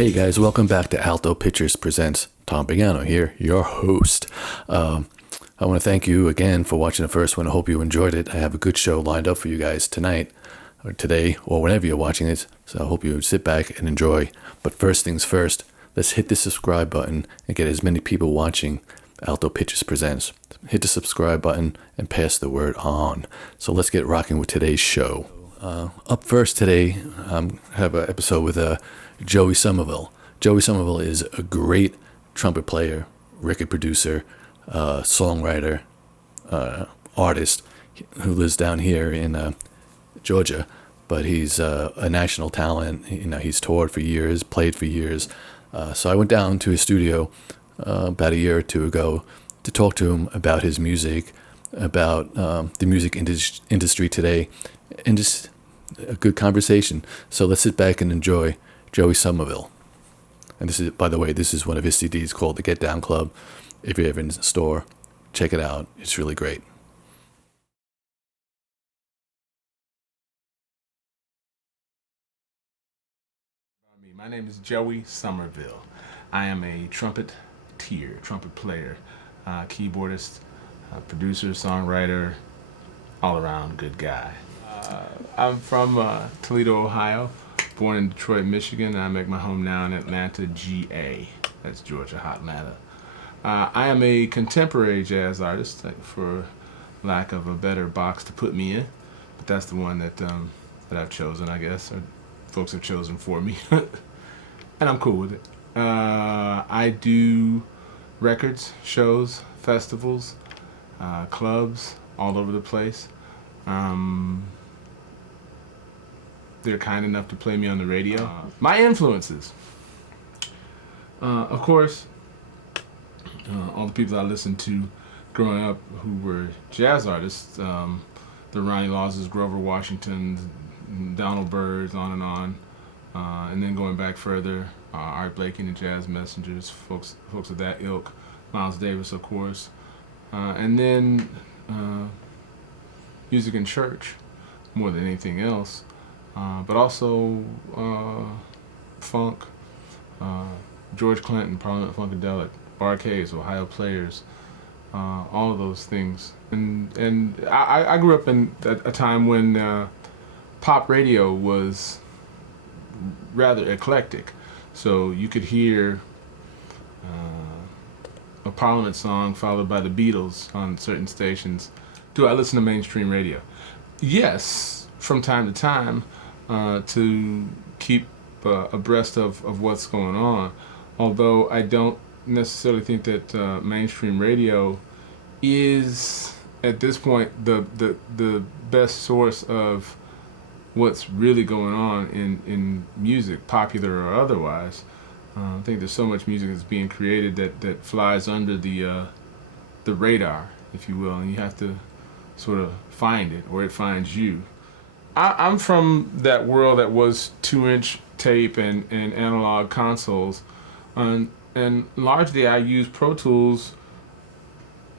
Hey guys, welcome back to Alto Pictures Presents. Tom Pagano here, your host. I want to thank you again for watching the first one. I hope you enjoyed it. I have a good show lined up for you guys tonight, or today, or whenever you're watching this. So I hope you sit back and enjoy. But first things first, let's hit the subscribe button and get as many people watching Alto Pictures Presents. Hit the subscribe button and pass the word on. So let's get rocking with today's show. Up first today, I have an episode with Joey Sommerville. Joey Sommerville is a great trumpet player, record producer, songwriter, artist who lives down here in Georgia, but he's a national talent. He's toured for years, played for years. So I went down to his studio about a year or two ago to talk to him about his music, about the music industry today, and just a good conversation. So let's sit back and enjoy Joey Sommerville. And this is, by the way, this is one of his CDs called The Get Down Club. If you're ever in the store, check it out. It's really great. My name is Joey Sommerville. I am a trumpet player, keyboardist, producer, songwriter, all-around good guy. I'm from Toledo, Ohio, born in Detroit, Michigan. I make my home now in Atlanta, GA. That's Georgia, hot Atlanta. I am a contemporary jazz artist, for lack of a better box to put me in, but that's the one that I've chosen, I guess, or folks have chosen for me, and I'm cool with it. I do records, shows, festivals, clubs all over the place. They're kind enough to play me on the radio. My influences, of course, all the people I listened to growing up who were jazz artists, the Ronnie Laws's, Grover Washington's, Donald Byrd's, on, and then going back further, Art Blakey and the Jazz Messengers, folks of that ilk, Miles Davis, of course, and then music in church more than anything else. But also funk, George Clinton, Parliament Funkadelic, Bar-Kays, Ohio Players, all of those things. And I grew up in a time when pop radio was rather eclectic. So you could hear a Parliament song followed by the Beatles on certain stations. Do I listen to mainstream radio? Yes, from time to time. To keep abreast of what's going on, although I don't necessarily think that mainstream radio is at this point the best source of what's really going on in music, popular or otherwise. I think there's so much music that's being created that flies under the radar, if you will, and you have to sort of find it, or it finds you. I'm from that world that was 2-inch tape and analog consoles, and largely I use Pro Tools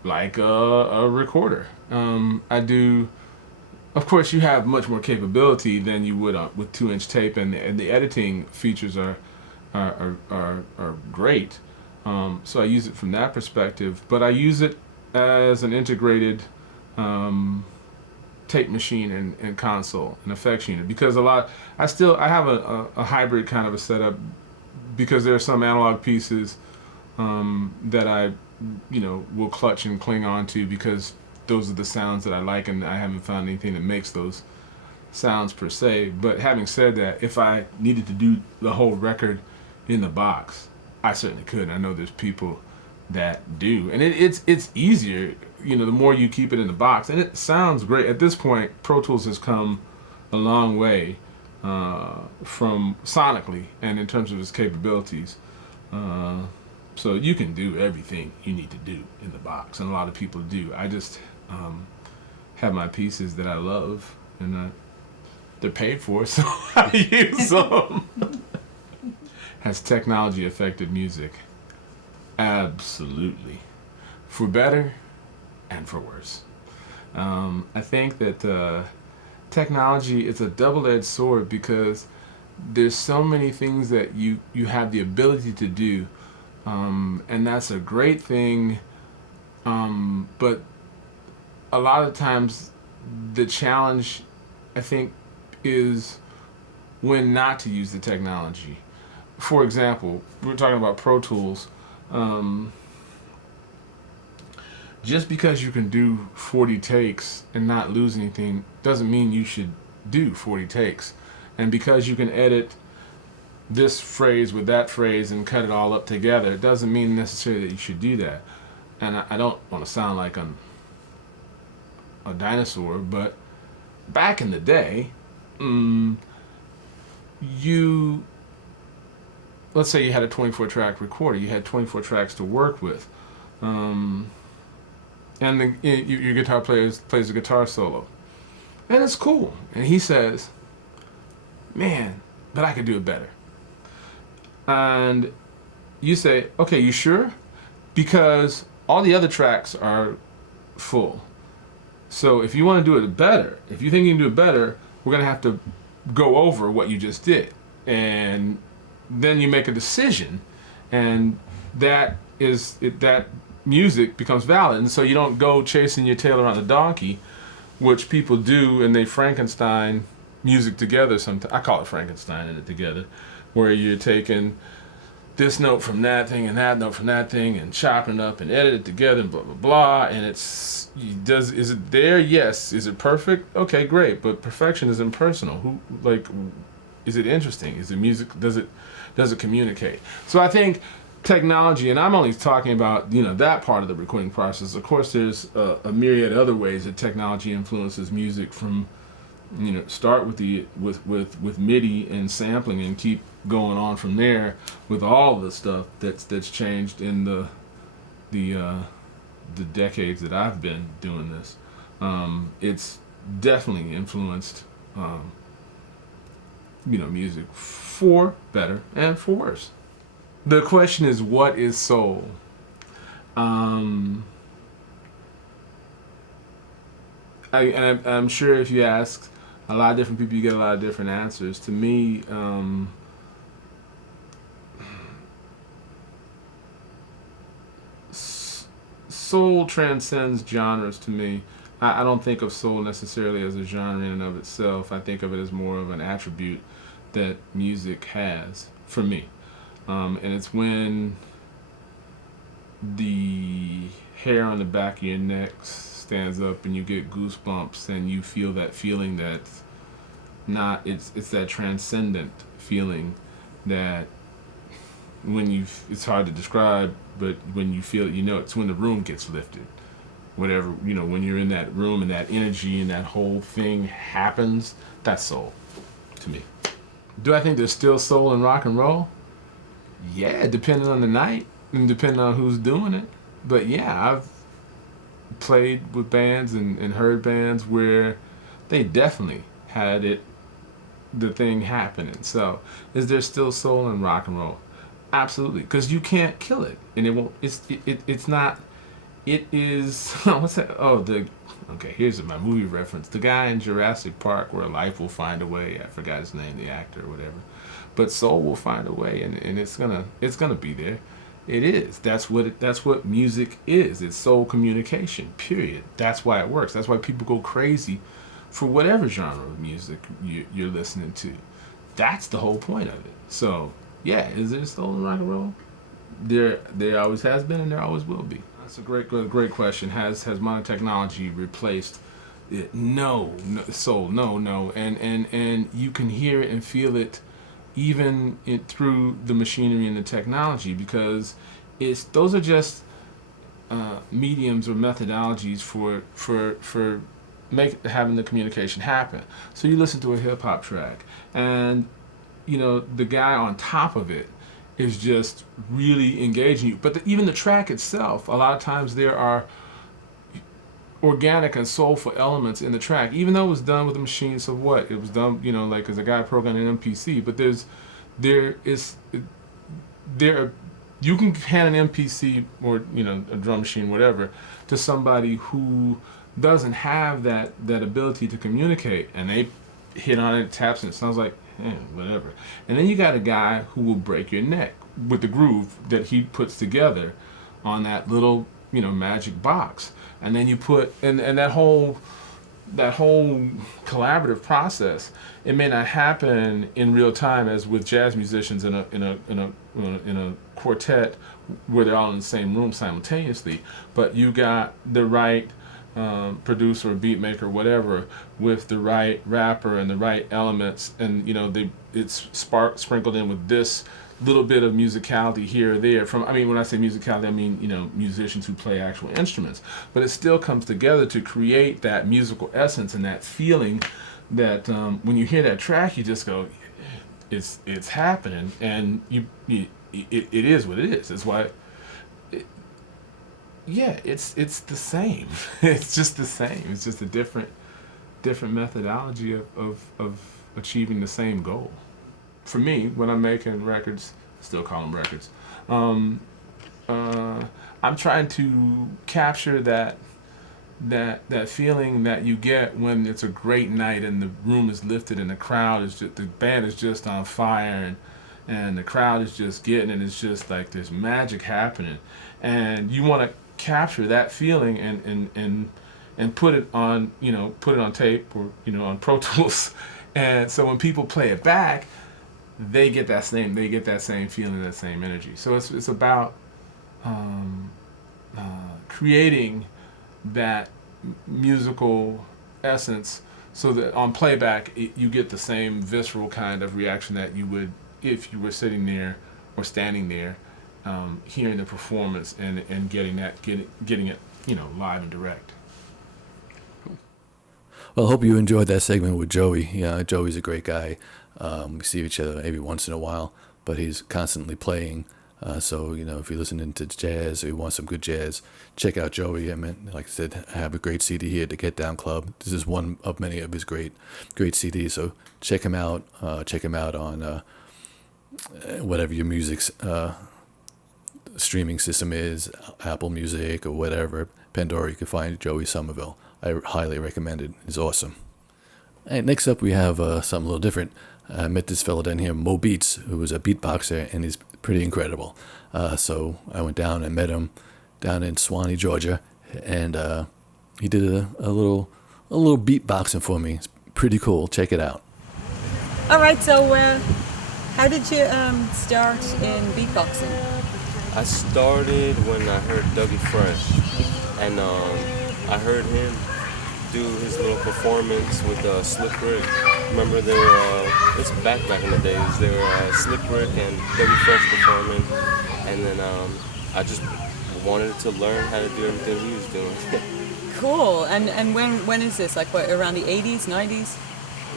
like a recorder. I do, of course, you have much more capability than you would with 2-inch tape, and the editing features are great. So I use it from that perspective, but I use it as an integrated tape machine and console and effects unit, because I have a hybrid kind of a setup, because there are some analog pieces that I will clutch and cling on to, because those are the sounds that I like, and I haven't found anything that makes those sounds per se. But having said that, if I needed to do the whole record in the box, I certainly could. I know there's people that do, and it's easier, the more you keep it in the box, and it sounds great. At this point, Pro Tools has come a long way from sonically and in terms of its capabilities, so you can do everything you need to do in the box, and a lot of people do. I just have my pieces that I love, and they're paid for, so I use them. Has technology affected music? Absolutely. For better and for worse. I think that technology is a double-edged sword, because there's so many things that you have the ability to do, and that's a great thing. But a lot of times, the challenge, I think, is when not to use the technology. For example, we're talking about Pro Tools. Just because you can do 40 takes and not lose anything doesn't mean you should do 40 takes. And because you can edit this phrase with that phrase and cut it all up together, it doesn't mean necessarily that you should do that. And I don't want to sound like a dinosaur, but back in the day, let's say you had a 24 track recorder, you had 24 tracks to work with. And your guitar player plays a guitar solo. And it's cool. And he says, man, but I could do it better. And you say, okay, you sure? Because all the other tracks are full. So if you want to do it better, if you think you can do it better, we're going to have to go over what you just did. And then you make a decision, and that music becomes valid. And so you don't go chasing your tail around the donkey, which people do, and they Frankenstein music together sometimes. I call it Frankensteining it together, where you're taking this note from that thing and that note from that thing and chopping it up and edit it together and blah blah blah. And is it there? Yes. Is it perfect? Okay, great. But perfection is impersonal. Is it interesting? Is it music? Does it communicate? So I think technology, and I'm only talking about that part of the recording process. Of course, there's a myriad of other ways that technology influences music. From start with MIDI and sampling, and keep going on from there with all the stuff that's changed in the decades that I've been doing this. It's definitely influenced music for better and for worse. The question is, what is soul? I'm sure if you ask a lot of different people, you get a lot of different answers. To me, soul transcends genres to me. I don't think of soul necessarily as a genre in and of itself. I think of it as more of an attribute that music has for me. And it's when the hair on the back of your neck stands up and you get goosebumps and you feel that feeling that's not, it's that transcendent feeling that it's hard to describe, but when you feel it, it's when the room gets lifted. Whatever, when you're in that room and that energy and that whole thing happens, that's soul to me. Do I think there's still soul in rock and roll? Yeah, depending on the night and depending on who's doing it. But yeah, I've played with bands and heard bands where they definitely had the thing happening. So is there still soul in rock and roll? Absolutely, because you can't kill it, and it won't. It's not. It is. What's that? Okay. Here's my movie reference. The guy in Jurassic Park, where life will find a way. I forgot his name, the actor or whatever. But soul will find a way, and it's gonna be there. It is. That's what music is. It's soul communication. Period. That's why it works. That's why people go crazy for whatever genre of music you're listening to. That's the whole point of it. So yeah, is there soul in rock and roll? There always has been, and there always will be. That's a great question. Has modern technology replaced it? No, soul. No. And you can hear it and feel it even through the machinery and the technology, because those are just mediums or methodologies for having the communication happen. So you listen to a hip hop track, and the guy on top of it is just really engaging you. But even the track itself, a lot of times there are organic and soulful elements in the track, even though it was done with a machine. So what? It was done, like as a guy programming an MPC. But you can hand an MPC or a drum machine, whatever, to somebody who doesn't have that ability to communicate, and they hit on it, taps, and it sounds like whatever. And then you got a guy who will break your neck with the groove that he puts together on that little, magic box. And then you put and that whole collaborative process, it may not happen in real time as with jazz musicians in a quartet where they're all in the same room simultaneously, but you got the right producer or beat maker, whatever, with the right rapper and the right elements, and it's sprinkled in with this little bit of musicality here or there. When I say musicality, I mean musicians who play actual instruments, but it still comes together to create that musical essence and that feeling that when you hear that track, you just go, it's happening, and it is what it is. It's why. It's the same. It's just the same. It's just a different methodology of achieving the same goal. For me, when I'm making records, still call them records, I'm trying to capture that feeling that you get when it's a great night and the room is lifted and the band is just on fire and the crowd is just getting it. It's just like there's magic happening, and you want to capture that feeling and put it on tape or on Pro Tools, and so when people play it back, they get that same feeling, that same energy. So it's about creating that musical essence so that on playback you get the same visceral kind of reaction that you would if you were sitting there or standing there, hearing the performance and getting it live and direct. Well, I hope you enjoyed that segment with Joey. Yeah, Joey's a great guy. We see each other maybe once in a while, but he's constantly playing. So, if you're listening to jazz or you want some good jazz, check out Joey. Like I said, I have a great CD here, The Get Down Club. This is one of many of his great CDs. So check him out. Check him out on whatever your music's streaming system is, Apple Music or whatever, Pandora. You can find Joey Sommerville. I highly recommend it. It's awesome. And next up, we have something a little different. I met this fella down here, MoBeats, who was a beatboxer, and he's pretty incredible. So I went down and met him down in Swanee, Georgia, and he did a little beatboxing for me. It's pretty cool. Check it out. All right. So, how did you start in beatboxing? I started when I heard Dougie Fresh, and I heard him do his little performance with Slick Rick. Remember there it's back in the days. There were Slick Rick and Dougie Fresh performing, and then I just wanted to learn how to do everything he was doing. Cool. And when is this? Like what, around the 80s, 90s?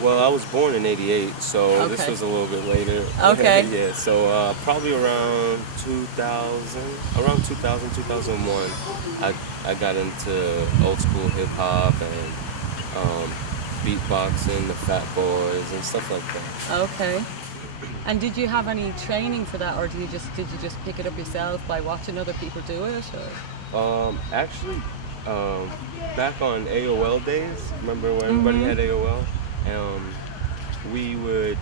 Well, I was born in '88, so This was a little bit later. Okay. Yeah, so probably around 2000, 2001, I got into old school hip hop and beatboxing, the Fat Boys and stuff like that. Okay. And did you have any training for that, or did you just pick it up yourself by watching other people do it? Or? Actually, back on AOL days, remember when everybody had AOL? We would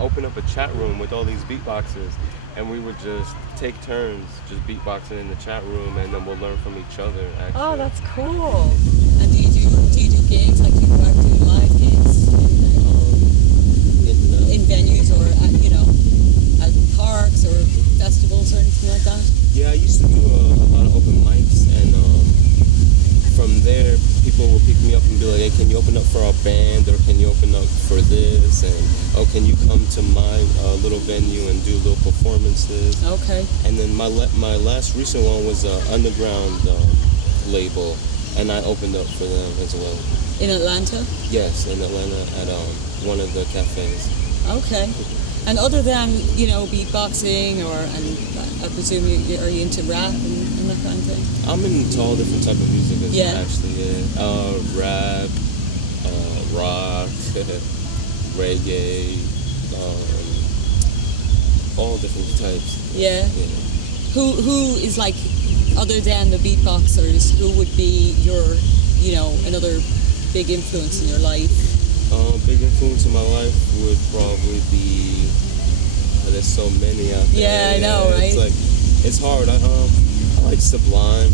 open up a chat room with all these beatboxers, and we would just take turns just beatboxing in the chat room, and then we'll learn from each other. Actually. Oh, that's cool. And do you do gigs, like do you go out and do live gigs in venues or at parks or festivals or anything like that? Yeah, I used to do a lot of open mics, and from there, people will pick me up and be like, hey, can you open up for our band, or can you open up for this, and can you come to my little venue and do little performances? Okay. And then my last recent one was an underground label, and I opened up for them as well. In Atlanta? Yes, in Atlanta at one of the cafes. Okay. And other than, beatboxing, I presume are you into rap and that kind of thing? I'm into all different type of music, actually, yeah. Rap, rock, reggae, all different types. Yeah. Who is like, other than the beatboxers, who would be your, another big influence in your life? Big influence in my life would probably be. There's so many out there. Yeah, I know, right? It's like it's hard. I like Sublime.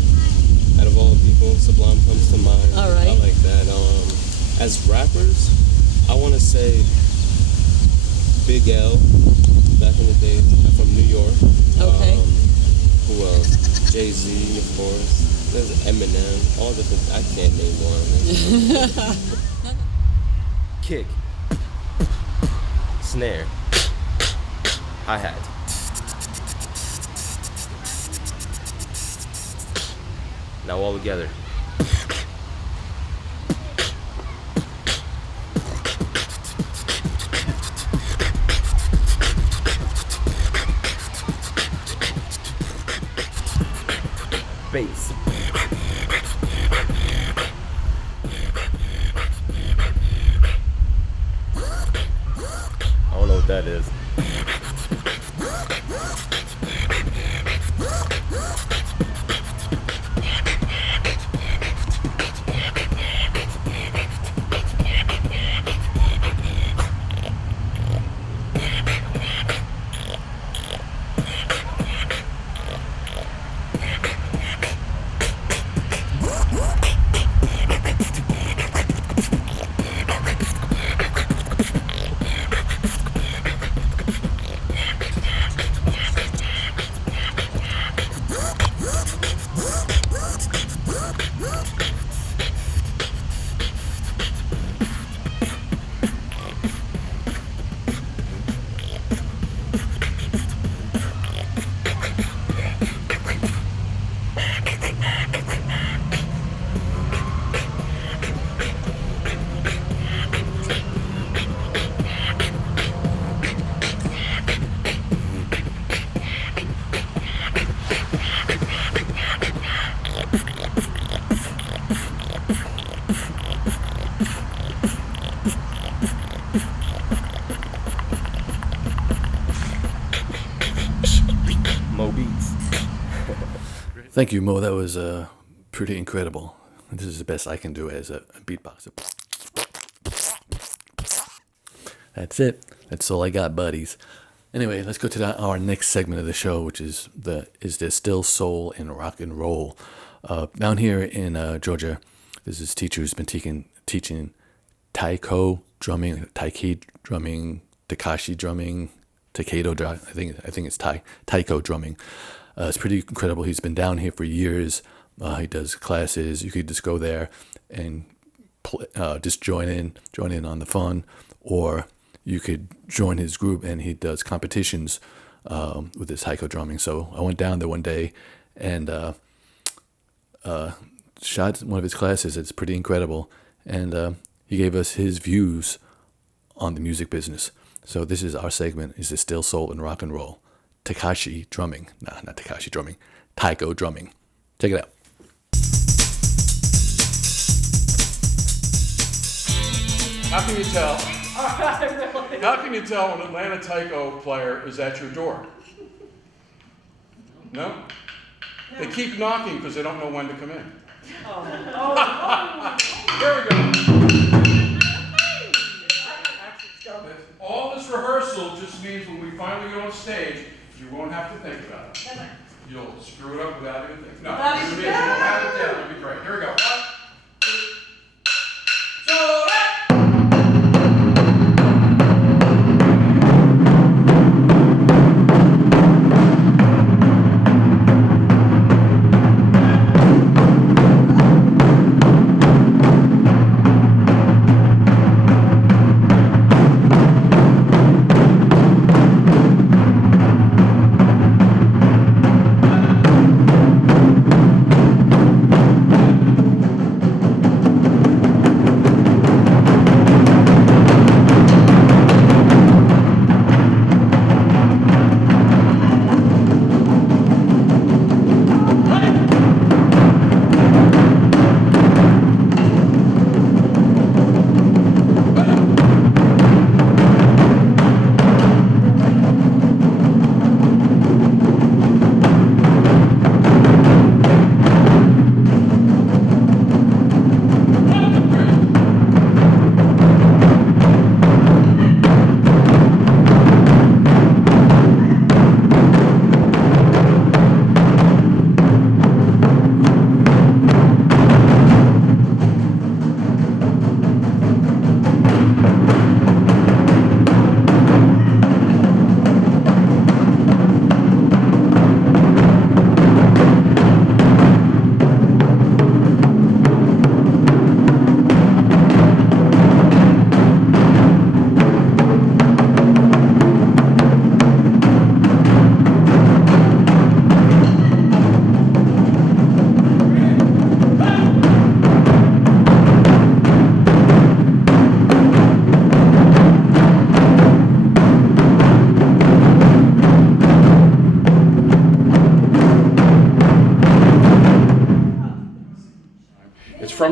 Out of all people, Sublime comes to mind. All right. I like that. As rappers, I want to say Big L. Back in the day, from New York. Okay. Who else? Jay-Z, of course. There's Eminem. All different. I can't name one. Kick. Snare. Hi-hat. Now all together. Bass. I don't know what that is. MoBeats. Thank you, Mo. That was pretty incredible. This is the best I can do as a beatboxer. That's it. That's all I got, buddies. Anyway, let's go to our next segment of the show, which is there still soul in rock and roll? Down here in Georgia, there's this teacher who's been teaching Taiko drumming, Taiki drumming, Takashi drumming, Takedo drumming. I think it's Taiko drumming. It's pretty incredible. He's been down here for years. He does classes. You could just go there and just join in on the fun, or you could join his group, and he does competitions with his Taiko drumming. So I went down there one day and shot one of his classes. It's pretty incredible, and he gave us his views on the music business. So this is our segment. Is it still soul and rock and roll? Takashi drumming. Nah, not Takashi drumming. Taiko drumming. Check it out. How can you tell? How can you tell when an Atlanta Taiko player is at your door? No? They keep knocking because they don't know when to come in. Here we go. All this rehearsal just means when we finally get on stage, you won't have to think about it. You'll screw it up without even thinking. No, it'll be, you'll have it down. It'll be great. Here we go. 1, 2, so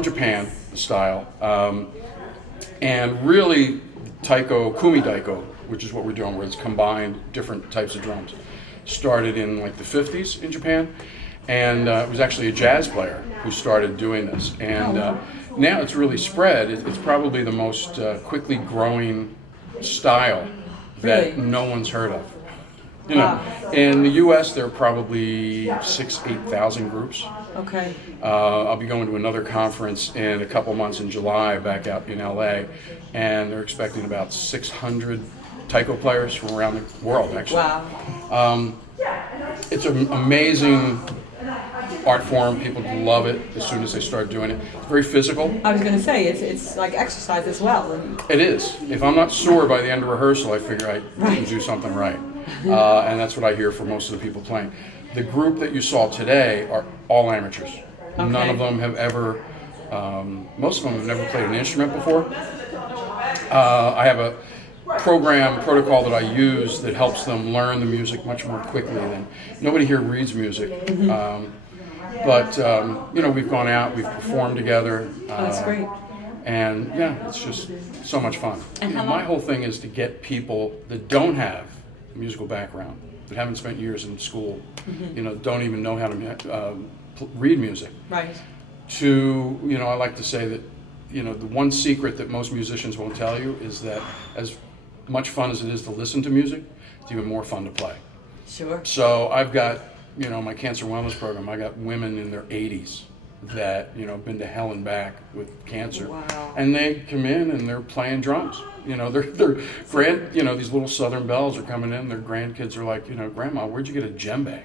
from Japan style, and really Taiko, Kumi Daiko, which is what we're doing, where it's combined different types of drums. Started in like the 50s in Japan, and it was actually a jazz player who started doing this. And now it's really spread. It's probably the most quickly growing style that no one's heard of. You know, in the U.S. there are probably 8,000 groups. Okay. I'll be going to another conference in a couple months in July back out in L.A., and they're expecting about 600 taiko players from around the world, actually. Wow. It's an amazing art form. People love it as soon as they start doing it. It's very physical. I was going to say, it's like exercise as well. It is. If I'm not sore by the end of rehearsal, I figure I didn't do something right. And that's what I hear from most of the people playing. The group that you saw today are all amateurs. Okay. None of them have ever, most of them have never played an instrument before. I have a protocol that I use that helps them learn the music much more quickly than, nobody here reads music. But you know, we've gone out, we've performed together. That's great. And yeah, it's just so much fun. And my whole thing is to get people that don't have a musical background, that haven't spent years in school, you know, don't even know how to read music. Right. To, you know, I like to say that, you know, the one secret that most musicians won't tell you is that as much fun as it is to listen to music, it's even more fun to play. Sure. So I've got, you know, my cancer wellness program, I got women in their 80s that, you know, been to hell and back with cancer. Wow. And they come in and they're playing drums. You know, they're you know, these little Southern belles are coming in, their grandkids are like, you know, Grandma, where'd you get a djembe?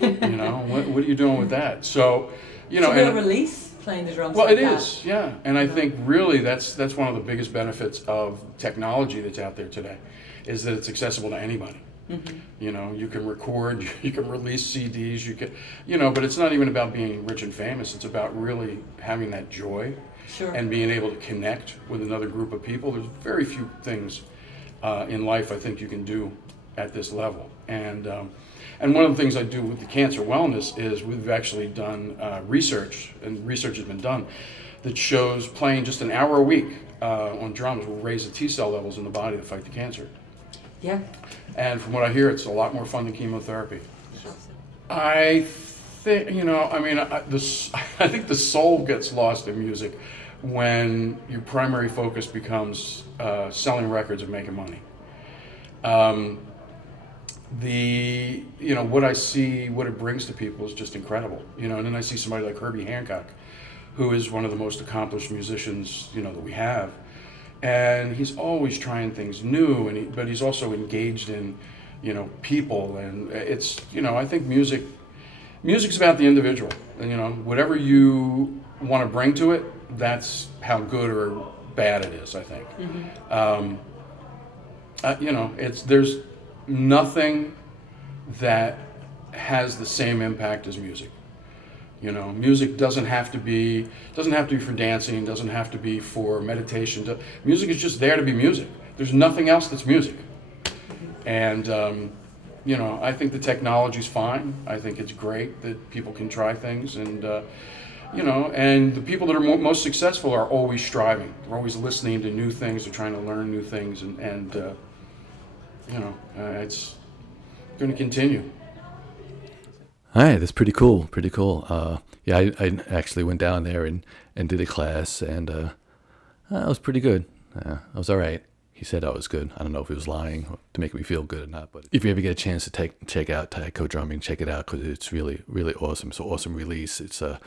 You know, what are you doing with that? So, you know, and release playing the drums. Well, like it is, yeah. And I think really that's one of the biggest benefits of technology that's out there today, is that it's accessible to anybody. You know, you can record, you can release CDs, you can, you know, but it's not even about being rich and famous. It's about really having that joy. Sure. And being able to connect with another group of people. There's very few things in life I think you can do at this level. And one of the things I do with the cancer wellness is we've actually done research, and research has been done, that shows playing just an hour a week on drums will raise the T cell levels in the body to fight the cancer. Yeah. And from what I hear, it's a lot more fun than chemotherapy. I think, you know, I mean, I think the soul gets lost in music when your primary focus becomes selling records and making money. You know, what I see, what it brings to people is just incredible. You know, and then I see somebody like Herbie Hancock, who is one of the most accomplished musicians, you know, that we have. And he's always trying things new, but he's also engaged in, you know, people. And it's, you know, I think music's about the individual. And, you know, whatever you want to bring to it, that's how good or bad it is, I think. You know, there's nothing that has the same impact as music. You know, music doesn't have to be for dancing, doesn't have to be for meditation. Music is just there to be music. There's nothing else that's music. And you know, I think the technology's fine. I think it's great that people can try things, and you know, and the people that are most successful are always striving. They're always listening to new things. They're trying to learn new things, and you know, it's going to continue. All right, that's pretty cool. Pretty cool. Yeah, I actually went down there and did a class, and it was pretty good. I was all right. He said I was good. I don't know if he was lying to make me feel good or not. But if you ever get a chance to check out Taiko drumming, check it out, because it's really, really awesome. It's an awesome release. It's a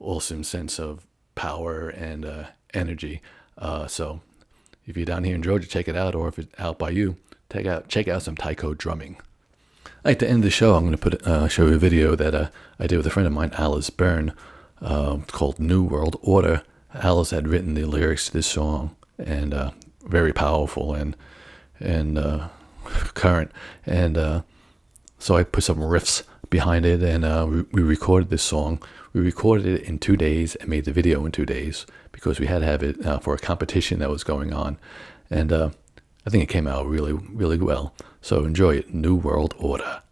awesome sense of power and energy. So if you're down here in Georgia, check it out. Or if it's out by you, check out some Taiko drumming. At the end of the show, I'm going to show you a video that I did with a friend of mine, Alice Byrne, called New World Order. Alice had written the lyrics to this song, and very powerful and current. And so I put some riffs behind it, and we recorded this song. We recorded it in 2 days and made the video in 2 days, because we had to have it for a competition that was going on. And I think it came out really, really well. So enjoy it. New World Order.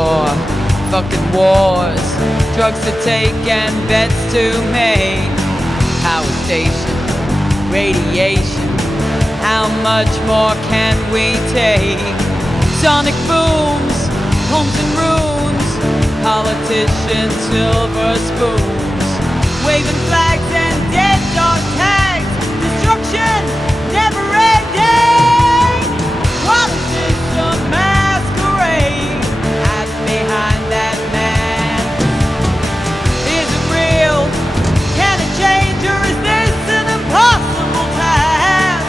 galore, fucking wars, drugs to take and bets to make. Power station, radiation, how much more can we take? Sonic booms, homes and ruins, politicians, silver spoons, waving flags and dead dog tags, destruction never ending. What is this, a masquerade? Hide behind that man. Is it real? Can it change, or is this an impossible task?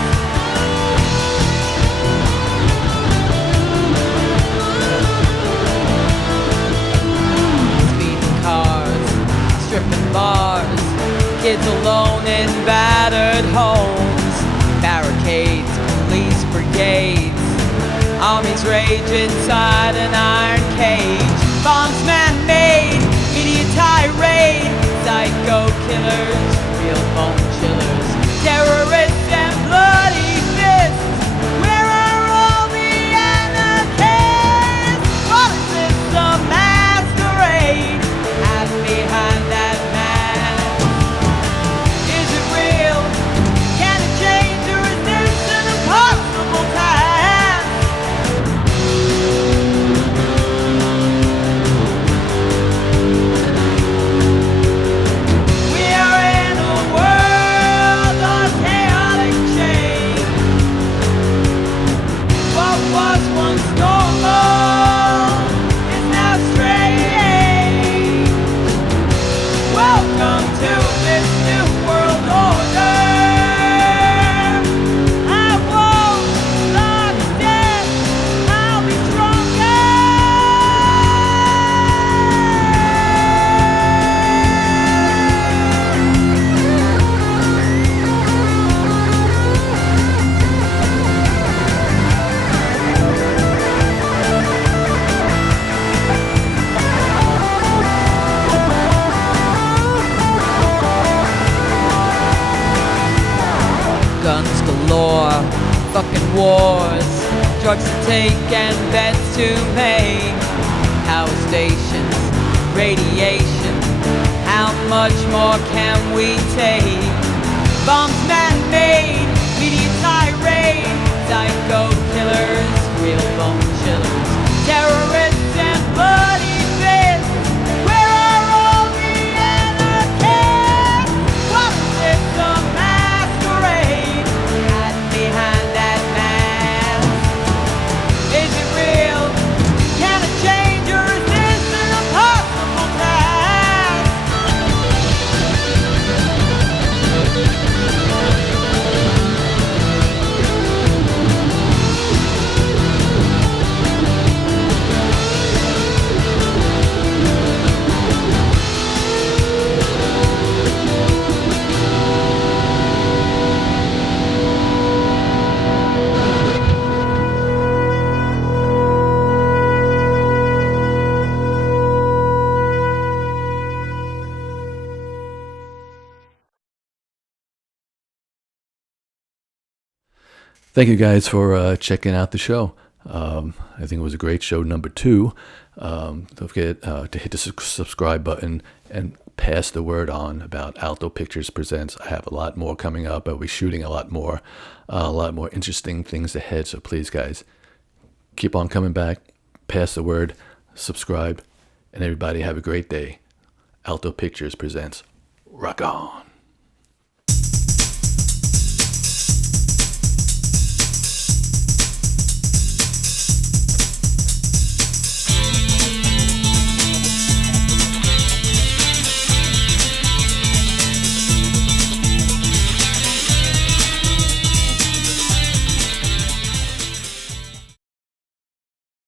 Speeding cars, stripping bars, kids alone in battered homes, barricades, police brigades, armies rage inside an iron cage. Bombs man-made, media tirade, psycho killers, real bone chillers, terrorists and bloody fists. Where are all the anarchists? What is this, a masquerade? Hide behind that mask. Is it real? Can it change, or is this an impossible task? We are in a world of chaotic change. What was once normal is now strange. Welcome to this new world order. I won't lock death, I'll be stronger. Guns galore, fucking wars, drugs to take and bets to make. Power stations, radiation, how much more can we take? Bombs man-made, media tirade, psycho killers, real bone chillers, terrorists and bloody fists. Where are all the anarchists? What is this, a masquerade? Hide behind that mask. Is it real? Can it change, or is this an impossible task? Thank you guys for checking out the show. I think it was a great show, number 2. Don't forget to hit the subscribe button and pass the word on about Alto Pictures Presents. I have a lot more coming up. I'll be shooting a lot more interesting things ahead. So please, guys, keep on coming back, pass the word, subscribe, and everybody have a great day. Alto Pictures Presents. Rock on.